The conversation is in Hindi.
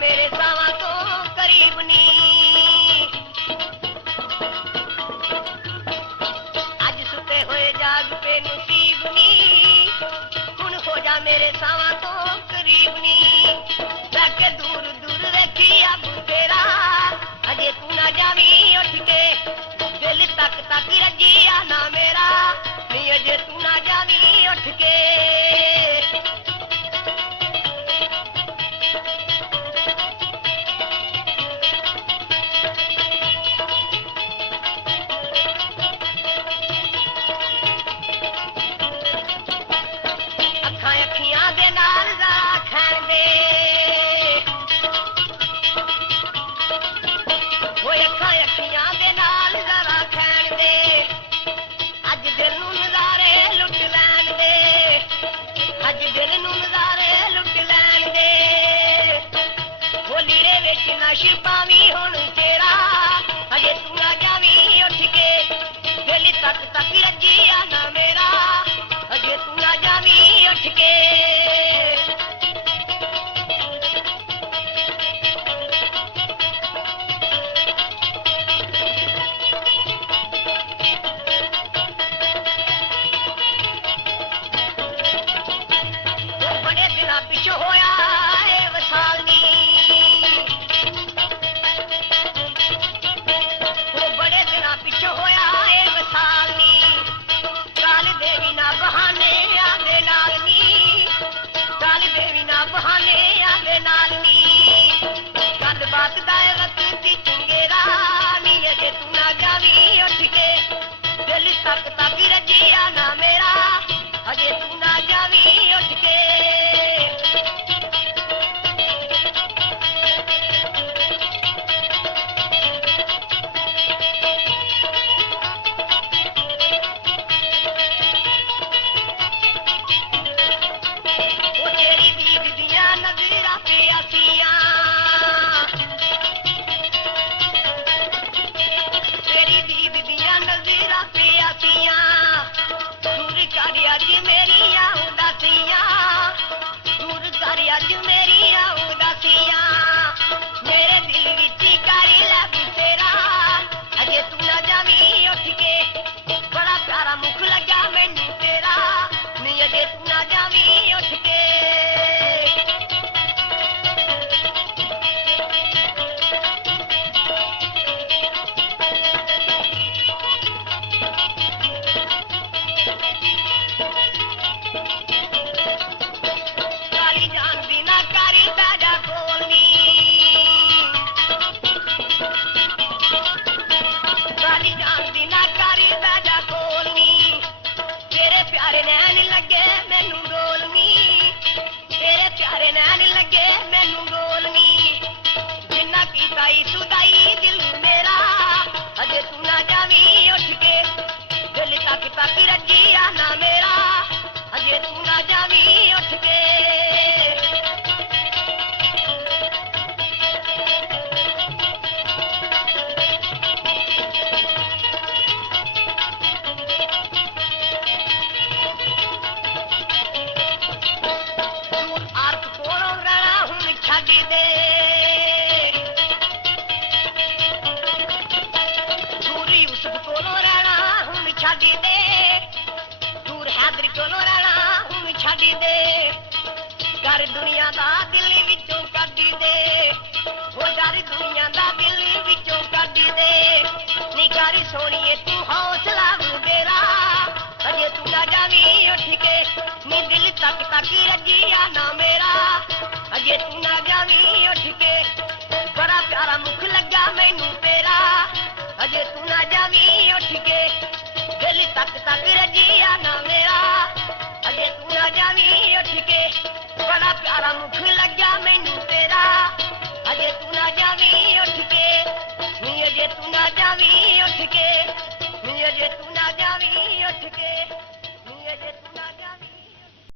मेरे सावा तो करीब नी अज सुते हुए जाग पे नसीब नी हुण हो जा मेरे सावा तो करीब नी जाके दूर दूर देखी अब तेरा अजे तू ना जावी उठ के दिल तक तक रजी आना मेरा नी अजे तू ना जावी उठ के शिपावी हुण तेरा अजे तू ना जावी उठ के दिल तक तक रजी आना मेरा अजे तू ना जावी उठ के बड़े दिना पिछ होया वसाल नी पिछो होया है वसाल नी काल देवी ना बहाने आदे नाल नी काल देवी ना बहाने आदे नाल नी गल बात दा वक्त दी चंगेरा नी अजे तू ना जावी उठ के दिल तक तक रजी आना मेरा अजे तू ना जावी उठ के रजी आना मेरा अजे तू ना जावी उठ के आर्थ कोलों रहना हुण छड्डी दे दूरी यूसुफ कोलों रहना हुण छड्डी दे कोलों रहना हुण छड्डी दे घर दुनिया दा दिल विचों कड्डी दे वो डर दुनिया दा दिल विचों कड्डी दे नी घर सोनिए तू हौसला मेरा अजे तू ना जावी उठ के नी दिल तक तक रजी आना मेरा अजे तू ना जावी उठ के बड़ा प्यारा मुख लगा मैनू तेरा अजे तू ना जावी उठ के दिल तक तक रजी आना मेरा अजे तू ना जावी उठ के बड़ा प्यारा मुख